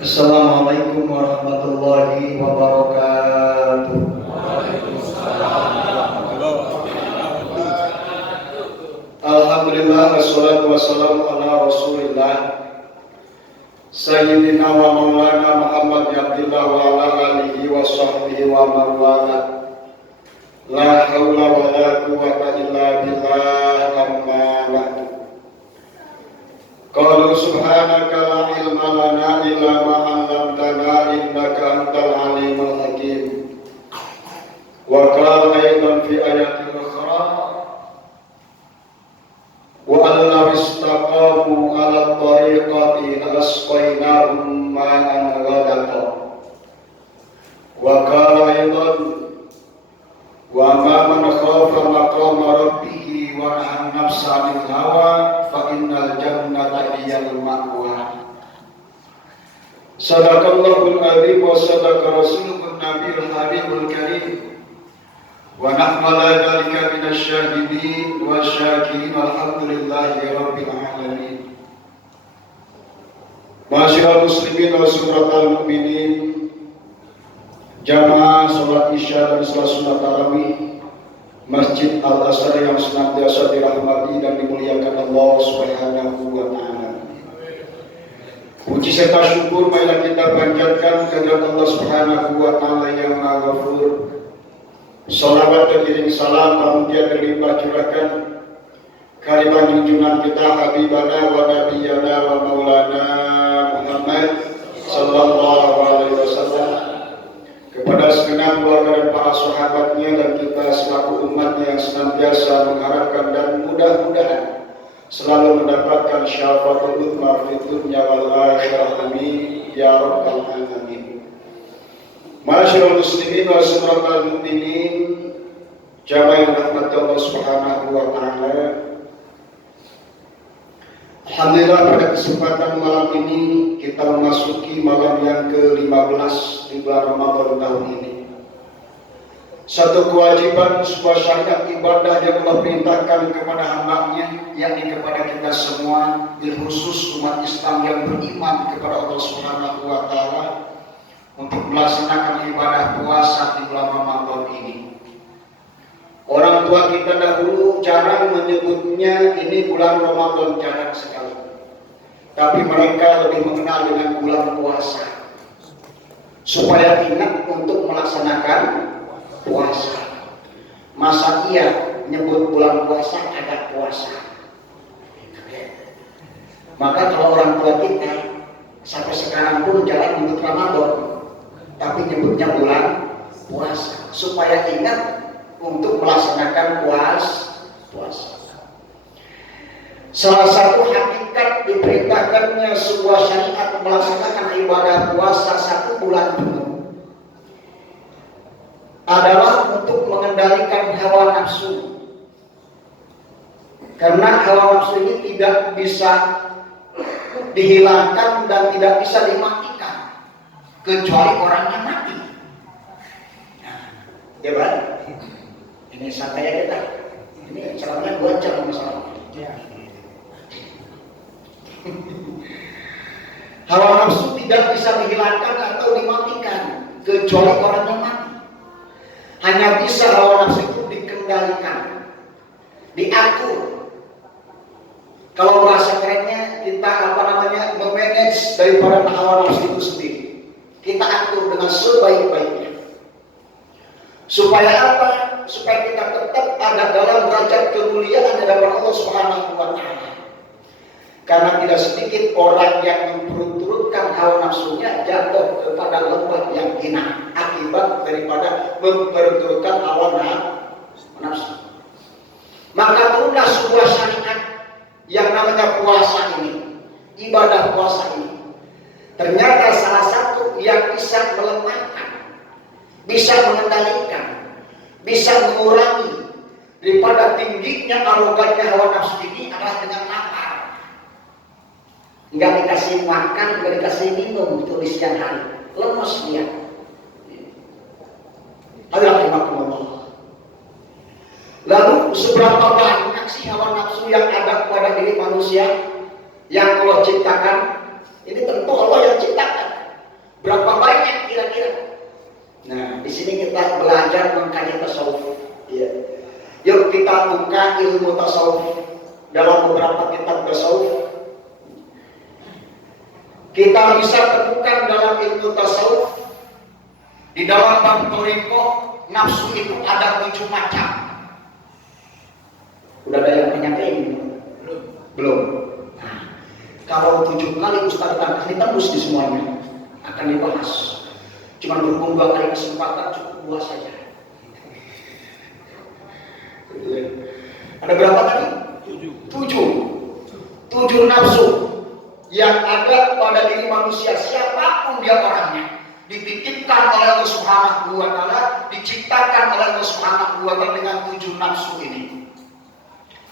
Assalamualaikum warahmatullahi wabarakatuh. Alhamdulillah wassalatu wassalamu ala Rasulillah Sayyidina wa maulana Muhammad Abdillah wa ala alihi wa sahbihi wa mawala. La hawla wa la quwwata illa billah, amma ba'du. Qalu subhanaka la ilma lana illa ma 'allamtana innaka antal alimul hakim. Wa qala aidan fi ayatil ukhra wa allaw istaqamu 'ala tariqati lasqainahum ma'an ghadaqa. Wa qala aidan wa ma man khafa maqama rabbih wa nahan nafsa 'anil hawa fa innal jannata hiyal ma'wa. Sadaqallahul azim wa sadaqa rasulun nabiyul habibul karim wa nahnu ala dzalika minasy syahidin wa syakirin alhamdulillahi rabbil alamin. Ma'asyiral muslimin wa suratal mu'minin, jamaah salat isya dan salat sunat tarawih Masjid Al-Azhar yang senantiasa dirahmati dan dimuliakan Allah Subhanahu wa ta'ala. Puji serta syukur marilah kita panjatkan kehadirat Allah Subhanahu wa ta'ala yang Maha Ghafur. Salawat dan iring salam kemudian berlimpah curahkan kehadirat junjungan kita Habibana wa Nabiyana wa Maulana Muhammad sallallahu alaihi wasallam, kepada segenap keluarga dan para sahabatnya, dan kita selaku umatnya yang senantiasa mengharapkan dan mudah-mudahan selalu mendapatkan syafaatul utsma fid dunya wal akhirah, amin ya rabbal alamin. Ma'asyiral muslimin wa suratal mu'minin, jamaah yang dirahmati Allah Subhanahu wa ta'ala. Alhamdulillah, pada kesempatan malam ini kita memasuki malam yang ke-15 di bulan Ramadan tahun ini. Satu kewajiban, sebuah syariat ibadah yang Allah perintahkan kepada hamba-Nya, yakni kepada kita semua, khusus umat Islam yang beriman kepada Allah Subhanahu wa ta'ala, untuk melaksanakan ibadah puasa di bulan Ramadan ini. Orang tua kita dahulu jarang menyebutnya ini bulan Ramadan, jarang sekali. Tapi mereka lebih mengenal dengan bulan puasa, supaya ingat untuk melaksanakan puasa. Masa iya menyebut bulan puasa ada puasa? Maka kalau orang tua kita sampai sekarang pun jarang menyebut Ramadan, tapi nyebutnya bulan puasa, supaya ingat untuk melaksanakan puasa. Salah satu hakikat diperintahkannya sebuah syariat melaksanakan ibadah puasa satu bulan penuh adalah untuk mengendalikan hawa nafsu. Karena hawa nafsu ini tidak bisa dihilangkan dan tidak bisa dimatikan kecuali orangnya mati. Ya kan? Ini santai ya kita. Ini ceramahnya 2 jam masalah. Hawa nafsu tidak bisa dihilangkan atau dimatikan kecuali orang yang mati. Hanya bisa hawa nafsu itu dikendalikan, diatur. Kalau bahasa kerennya kita memanage daripada hawa nafsu itu sendiri. Kita atur dengan sebaik-baiknya. Supaya apa? Supaya kita tetap ada dalam derajat kemuliaan di hadapan Allah Subhanahu wa ta'ala. Karena tidak sedikit orang yang memperturutkan hawa nafsunya jatuh kepada lembah yang hina akibat daripada memperturutkan hawa nafsu. Maka perlulah sebuah syariat yang namanya puasa ini, ibadah puasa ini. Ternyata salah satu yang bisa melemahkan, bisa mengendalikan, bisa mengurangi daripada tingginya arogannya hawa nafsu ini adalah dengan lapar. Enggak dikasih makan, enggak dikasih minum untuk di siang hari, lemes dia. Alhamdulillah. Lalu seberapa banyak sih hawa nafsu yang ada pada diri manusia yang Allah ciptakan? Ini tentu Allah yang ciptakan. Berapa banyak kira-kira? Nah, di sini kita belajar mengkaji tasawuf. Ya. Yuk kita buka ilmu tasawuf dalam beberapa kitab tasawuf. Kita bisa temukan dalam ilmu tasawuf di dalam bab thariqah nafsu itu ada 7 macam. Udah ada yang menyampaikan ini? Belum. Nah, kalau 7 kali Ustaz akan ditembus di semuanya akan dibahas. Cuma berhubung 2 kali kesempatan cukup 2 saja. Ada berapa tadi? 7 nafsu yang ada pada diri manusia, siapapun dia orangnya, dititipkan oleh Allah Subhanahu wa taala, diciptakan oleh Allah Subhanahu wa taala dengan 7 nafsu ini.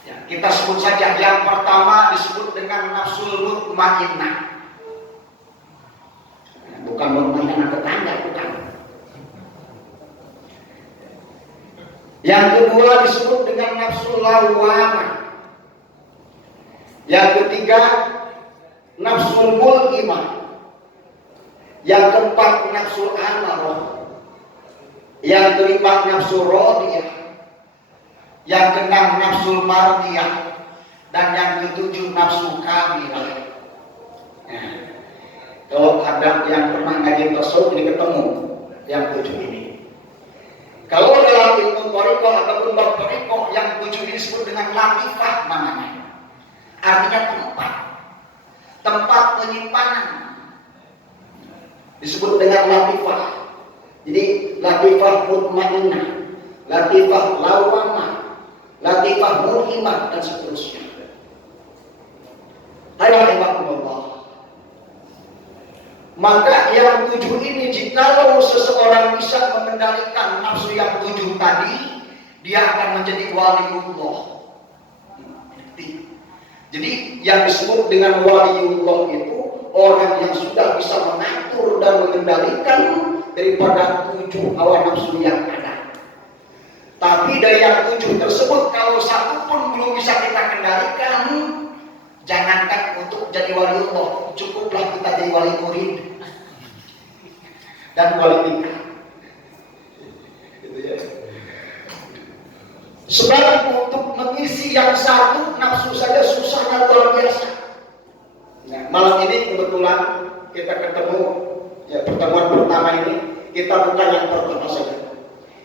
Ya, kita sebut saja yang pertama disebut dengan nafsul mutmainnah. Bukan mutmainnah tetangga, bukan. Yang kedua disebut dengan nafsul lawwamah. Yang ketiga nafsul mulhimah. Yang keempat nafsul amarah. Yang kelima nafsul radiyah. Yang keenam nafsul mardiyah. Dan yang ketujuh nafsu kamilah. Nah, kalau ada yang pernah ngaji tasawuf ini ketemu yang 7 ini. Kalau dalam ilmu thariqah ataupun bab thariqah yang 7 ini disebut dengan latifah namanya. Artinya tempat penyimpanan. Disebut dengan latifah. Jadi latifah mutmainnah, latifah lawwamah, latifah mulhimah dan seterusnya. Alhamdulillah. Maka yang 7 ini jikalau seseorang bisa mengendalikan nafsu yang 7 tadi, dia akan menjadi waliullah. Jadi yang disebut dengan waliullah itu orang yang sudah bisa mengatur dan mengendalikan daripada 7 hawa nafsu yang ada. Tapi dari yang 7 tersebut kalau satu pun belum bisa kita kendalikan, jangankan untuk jadi waliullah, cukuplah kita jadi wali murid dan wali nikah. Gitu ya. Sebab untuk mengisi yang satu nafsu saja susahnya luar biasa. Nah, malam ini kebetulan kita ketemu ya, pertemuan pertama ini kita bukan yang pertama saja,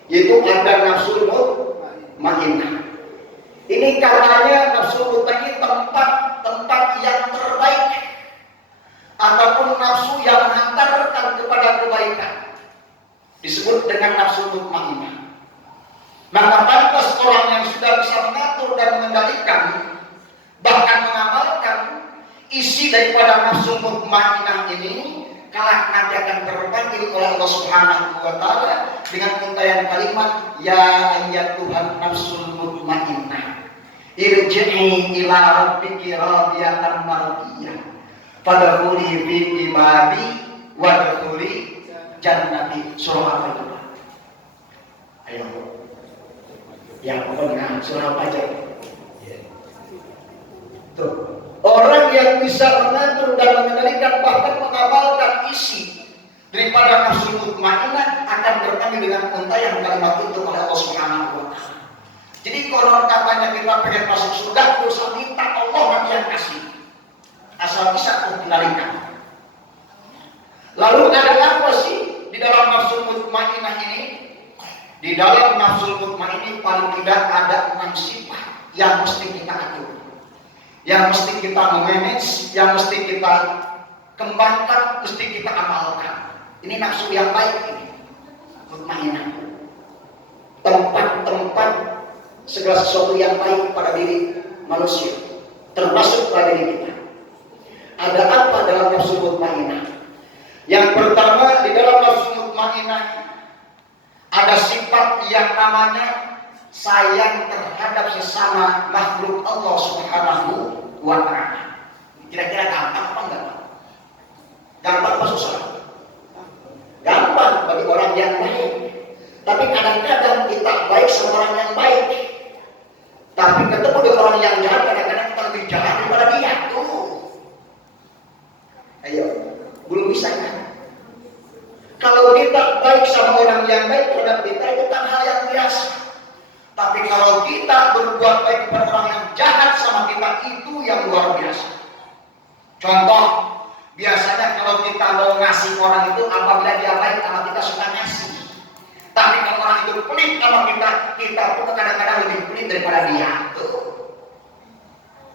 yaitu ada nafsu mutmainnah. Ini karenanya nafsu mutmainnah tempat yang terbaik ataupun nafsu yang menghantarkan kepada kebaikan disebut dengan nafsu mutmainnah. Maka pantas orang yang sudah bisa mengatur dan mengendalikan bahkan mengamalkan isi daripada nafsu mutmainnah ini, kelak nanti akan terpanggil oleh Allah Subhanahu wa taala dengan untayan kalimat ya ayyatuhan nafsul mutmainnah irji'i ila rabbiki radiyatan mardiyah fadkhuli fi ibadi wadkhuli jannati. Surah Al-Baqarah. Ayo. Ya, pokoknya surah apa aja. Tuh. Orang yang bisa mengatur dan mengendalikan bahkan mengamalkan isi daripada nafsu mutmainnah akan bertemu dengan untayan kalimat itu oleh Allah Subhanahu wa taala. Jadi konon katanya kita pengen masuk surga, terus minta Allah nanti yang kasih. Asal bisa mengendalikan. Lalu ada apa sih di dalam nafsu mutmainnah ini? Di dalam nafsu mutmainnah paling tidak ada 6 sifat yang mesti kita atur, yang mesti kita manage, yang mesti kita kembangkan, mesti kita amalkan. Ini nafsu yang baik ini, mutmainnah. Tempat segala sesuatu yang baik pada diri manusia, termasuk pada diri kita. Ada apa dalam nafsu mutmainnah? Yang pertama, di dalam nafsu mutmainnah ada sifat yang namanya sayang terhadap sesama makhluk Allah Subhanahu wa ta'ala. Kira-kira gampang apa enggak? Gampang apa susah? Gampang bagi orang yang baik. Tapi kadang-kadang kita baik sama orang yang baik, tapi ketemu dengan orang yang jahat, kadang-kadang kita lebih jahat daripada dia. Tuh. Ayo. Belum bisa kan? Kalau kita baik sama orang yang baik terhadap kita itu kan hal yang biasa. Tapi kalau kita berbuat baik kepada orang yang jahat sama kita itu yang luar biasa. Contoh, biasanya kalau kita mau ngasih orang itu apabila dia baik sama kita suka ngasih. Tapi kalau orang itu pelit sama kita, kita pun kadang-kadang lebih pelit daripada dia.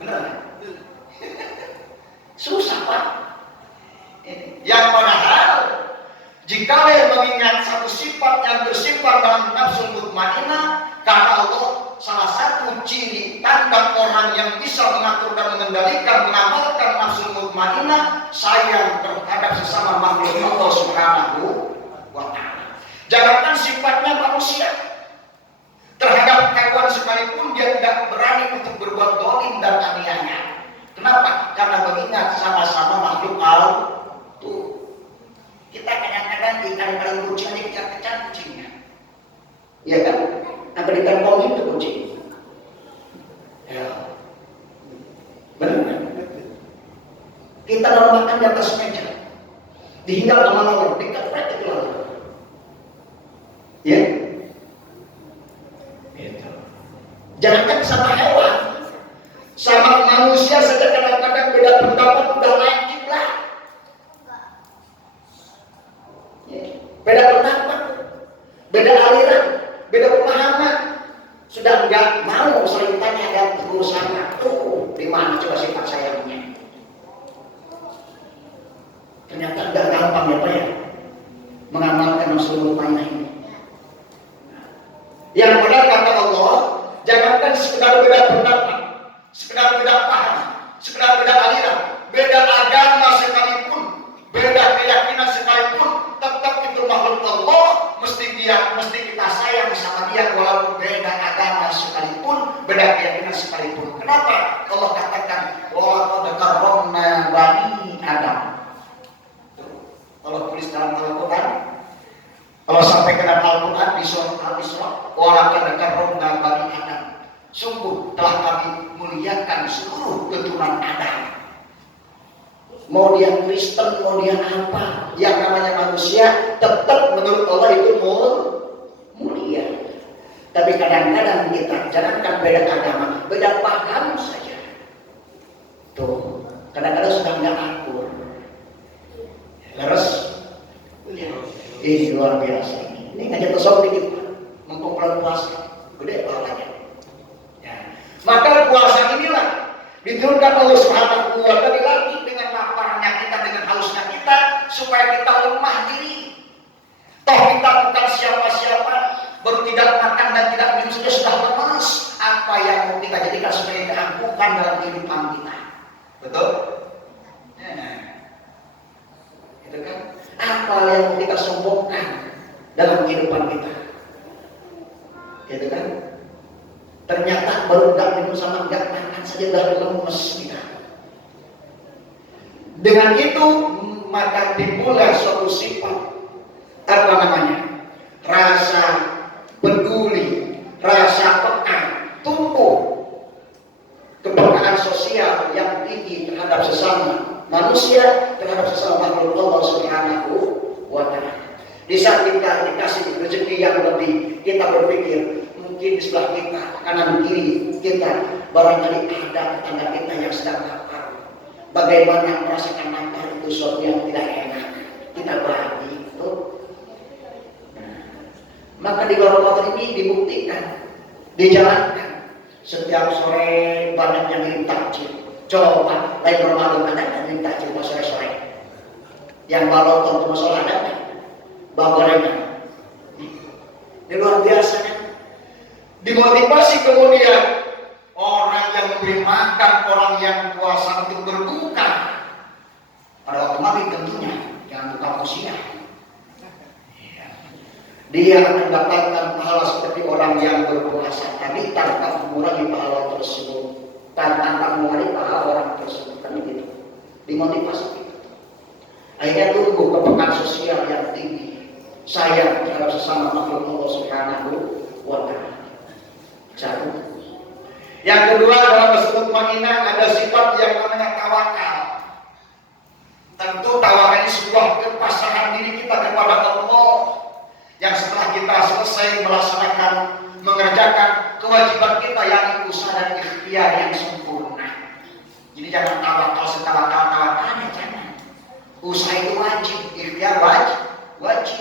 Benar? Susah Pak. Yang padahal jika mengingat satu sifat yang bersifat dalam nafsu mutmainnah, kata Allah, salah satu ciri tanda orang yang bisa mengatur dan mengendalikan, mengamalkan nafsu mutmainnah, sayang terhadap sesama makhluk Allah Subhanahu wa Ta'ala. Jangankan sifatnya manusia, terhadap hewan sekalipun dia tidak berani untuk berbuat zalim dan aniaya. Kenapa? Karena mengingat sama-sama makhluk Allah. Tuh, kita kadang-kadang ikan paling kucing aja kejar-kejar kucingnya, iya kan? Apa ditempongin tuh kucing? Ya, benar kan? Kita kalau makan di atas meja, dihinggap sama lawan, dikepret itu lawan. Ya, gitu. Jangankan sama hewan, sama manusia saja kadang-kadang beda pendapat udah lain kiblat. Beda pendapat, beda aliran, beda pemahaman, sudah enggak mau saling tanya dan berusaha. Tuh, di mana coba sifat sayangnya? Ternyata enggak gampang ya Pak ya, mengamalkan nafsu mutmainnah ini. Yang benar kata Allah, jangankan sekedar beda pendapat, sekedar beda paham, sekedar beda aliran, beda agama sekalipun, beda keyakinan sekalipun, tetap itu makhluk Allah, mesti kita sayang sama dia walaupun beda agama sekalipun, beda keyakinan sekalipun. Kenapa? Allah katakan walaqad karramna bani Adam. Allah tulis dalam Al-Quran, Allah sampaikan dalam Al-Quran di surah Al-Isra, walaqad karramna bani Adam. Sungguh telah kami muliakan seluruh keturunan Adam. Mau dia Kristen, mau dia apa, yang namanya manusia tetap menurut Allah itu mulia. Tapi kadang-kadang kita jangankan beda agama, beda paham saja. Tuh, kadang-kadang sudah nggak akur. Terus, ini luar biasa ini. Ini ngajak pesawat dikit, mumpung bulan puasa, gede pahalanya. Ya. Maka puasa inilah diturunkan Allah Subhanahu wa Ta'ala dilatih dengan laparnya kita, dengan hausnya kita, supaya kita lemah diri. Toh kita bukan siapa-siapa, baru tidak makan dan tidak minum saja sudah lemas. Apa yang mau kita jadikan sebagai keangkuhan dalam kehidupan kita? Betul? Ya. Itu kan? Apa yang mau kita sombongkan dalam kehidupan kita? Gitu kan? Ternyata baru nggak minum sama nggak makan saja udah lemes kita. Dengan itu maka timbullah suatu sifat apa namanya? Rasa peduli, rasa peka, tumbuh kepekaan sosial yang tinggi terhadap sesama manusia, terhadap sesama makhluk Allah Subhanahu wa Ta'ala. Di saat kita dikasih rezeki yang lebih, kita berpikir mungkin di sebelah kita, kanan kiri kita, barangkali ada tetangga kita yang sedang lapar. Bagaimana merasakan lapar itu sesuatu yang tidak enak, kita bagi itu. Maka di Ramadan ini dibuktikan, dijalankan. Setiap sore banyak yang minum takjil. Coba lain Ramadan ada yang minum takjil pas sore-sore. Yang balotong cuma soal ada kan? Bawa gorengan. Ini luar biasa kan? Dimotivasi kemudian orang yang memberi makan orang yang puasa untuk berbuka pada waktu maghrib tentunya, jangan buka siang. Dia akan mendapatkan pahala seperti orang yang berpuasa tadi tanpa mengurangi pahala tersebut, tanpa mengurangi pahala orang tersebut, kan begitu. Dimotivasi kita. Akhirnya tumbuh kepekaan sosial yang tinggi, sayang terhadap sesama makhluk Allah Subhanahu wa Ta'ala. Satu. Yang kedua, dalam disebut mutmainnah ada sifat yang namanya tawakal. Tentu tawakal ini sebuah kepasangan diri kita kepada Allah, yang setelah kita selesai melaksanakan, mengerjakan kewajiban kita yang usaha dan ikhtiar yang sempurna. Jadi jangan tawakal setawakal-tawakalnya, jangan. Usaha itu wajib, ikhtiar wajib.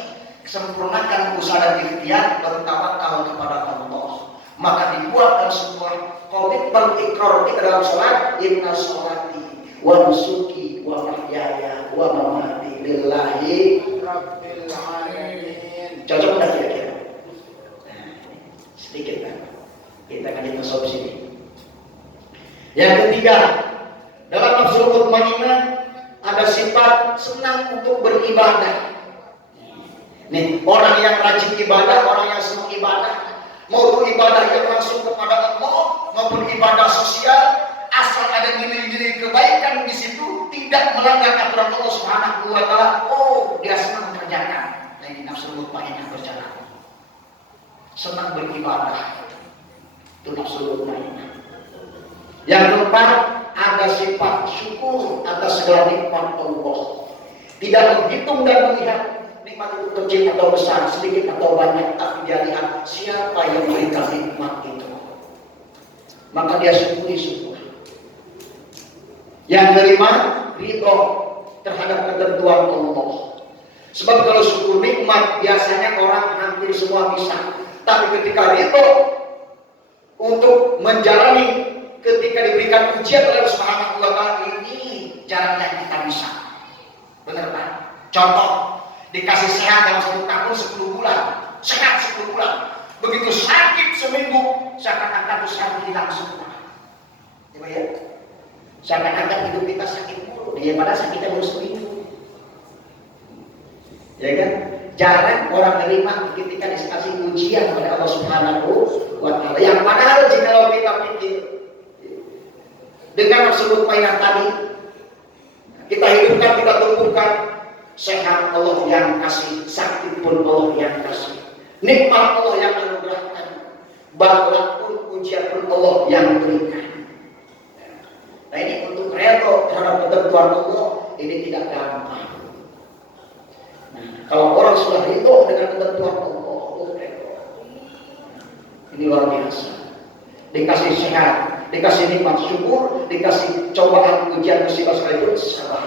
Sempurnakan usaha dan ikhtiar, baru tawakal kepada Allah. Maka dibuatkan sebuah komitmen ikrar kita dalam sholat, inna sholati wa nusuki wa mahyaya wa mamati lillahi rabbil alamin. Cocok nggak kira-kira? Sedikit kan? Kita akan masuk sini. Yang ketiga, dalam nafsul mutmainnah ada sifat senang untuk beribadah. Nih, orang yang rajin ibadah, orang yang senang ibadah, mau itu ibadah yang langsung kepada Allah maupun ibadah sosial, asal ada nilai-nilai kebaikan di situ, tidak melanggar aturan Allah Subhanahu wa taala, oh, dia senang mengerjakan. Nah, ini nafsul mutmainnah berjalan. Senang beribadah. Itu nafsul mutmainnah. Yang keempat, ada sifat syukur atas segala nikmat Allah. Tidak menghitung dan melihat nikmat itu kecil atau besar, sedikit atau banyak, tapi dia lihat siapa yang memberikan nikmat itu. Maka dia syukur. Yang kelima, ridho terhadap ketentuan Allah. Sebab kalau syukur nikmat biasanya orang hampir semua bisa, tapi ketika ridho untuk menjalani ketika diberikan ujian oleh Allah Subhanahu wa taala, ini jarangnya kita bisa. Benar Pak? Contoh, dikasih sehat dalam 1 tahun 10 bulan, sehat 10 bulan. Begitu sakit seminggu, seakan-akan itu sakit hilang semua. Ya, seakan-akan hidup kita sakit mulu, daripada sakitnya baru seminggu. Ya kan? Jarang orang menerima ketika dikasih ujian oleh Allah Subhanahu wa taala. Yang padahal jika kita pikir dengan nafsu mutmainnah tadi, kita hidupkan, kita tumbuhkan, sehat Allah yang kasih, sakit pun Allah yang kasih, nikmat Allah yang anugerahkan, balak pun ujian pun Allah yang berikan. Nah, ini untuk redho terhadap ketentuan Allah, ini tidak gampang. Nah, kalau orang sudah ridho dengan ketentuan Allah, redho. Ini luar biasa. Dikasih sehat, dikasih nikmat syukur, dikasih cobaan ujian musibah sekalipun sabar.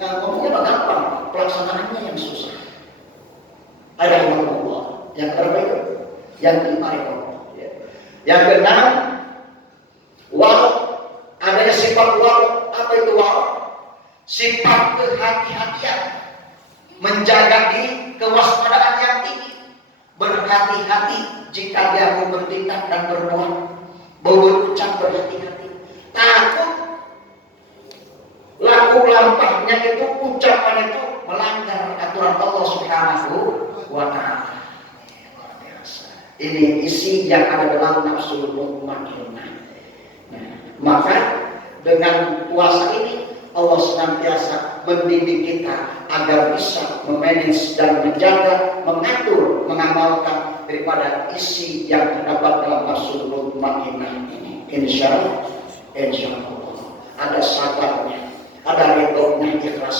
Nah, ngomongnya mah gampang, pelaksanaannya yang susah. Ada Allah. Yang terbaik, yang kelima itu. Yang keenam, adanya sifat apa itu sifat kehati-hatian, menjaga diri, kewaspadaan yang tinggi, berhati-hati jika dia mau bertindak dan berbuat, mau berucap berhati-hati, takut laku lampahnya itu, ucapan itu melanggar aturan Allah Subhanahu wa taala. Ini isi yang ada dalam nafsul mutmainnah. Nah, maka dengan puasa ini Allah senantiasa mendidik kita agar bisa memanage dan menjaga, mengatur, mengamalkan daripada isi yang terdapat dalam nafsul mutmainnah ini. Insya Allah ada sabarnya, ada ridhonya, ikhlas,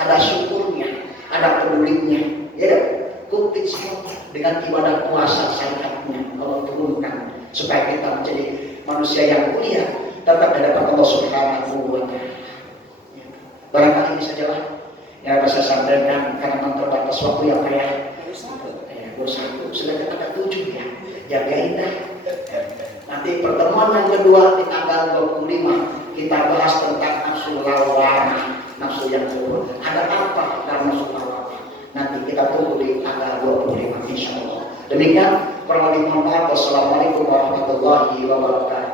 ada syukurnya, ada pedulinya. Ya, kutik semua dengan ibadah puasa syariatnya Allah turunkan supaya kita menjadi manusia yang mulia, tetap di hadapan Allah Subhanahu wa taala. Barangkali ini sajalah yang dapat saya sampaikan karena memang terbatas waktu yang banyak. Satu, sudah ada 7 ya. Jagain dah. Nanti pertemuan yang kedua di tanggal 25 kita bahas tentang nafsu lawana, nafsu yang kedua. Ada apa dalam nafsu lawana? Nanti kita tunggu di tanggal 25 insya Allah. Demikian, kurang lebih mohon maaf. Wassalamualaikum warahmatullahi wabarakatuh.